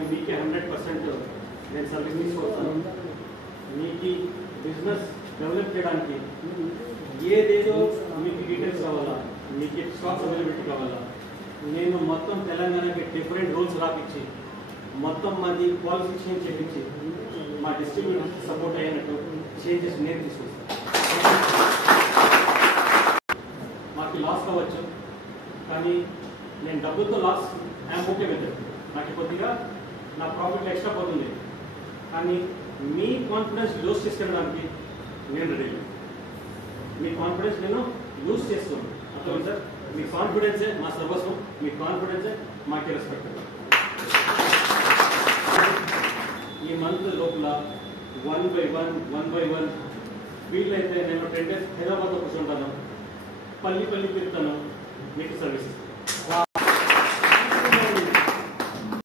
కానీ మీకే 100% నేను సర్వీస్ తీసుకొస్తాను. మీకు బిజినెస్ డెవలప్ చేయడానికి ఏదేదో మీకు డీటెయిల్స్ కావాలా, మీకు స్టాక్స్ అవైలబిలిటీ కావాలా, నేను మొత్తం తెలంగాణకి డిఫరెంట్ రూల్స్ రాపించి మొత్తం మాది పాలసీ చేంజ్ చేయించి మా డిస్ట్రిబ్యూటర్ సపోర్ట్ అయ్యేటట్టు చేంజెస్ నేను తీసుకొస్తాను. మాకు లాస్ కావచ్చు, కానీ నేను డబ్బులతో loss I'm okay with it. నాకు కొద్దిగా నా ప్రాఫిట్ ఎక్స్ట్రా పోతుంది, కానీ మీ కాన్ఫిడెన్స్ లూజ్ చేసుకెళ్ళడానికి నేను రెడీ. మీ కాన్ఫిడెన్స్ నేను లూజ్ చేస్తున్నాను. అర్థం సార్, మీ కాన్ఫిడెన్సే మా సర్వస్వం, మీ కాన్ఫిడెన్సే మాకే రెస్పెక్ట్. ఈ మంత్ లోపల 1 by 1 వీళ్ళైతే నేను 10 days హైదరాబాద్లో కూర్చుంటాను, పల్లి తిరుగుతాను, మీకు సర్వీసెస్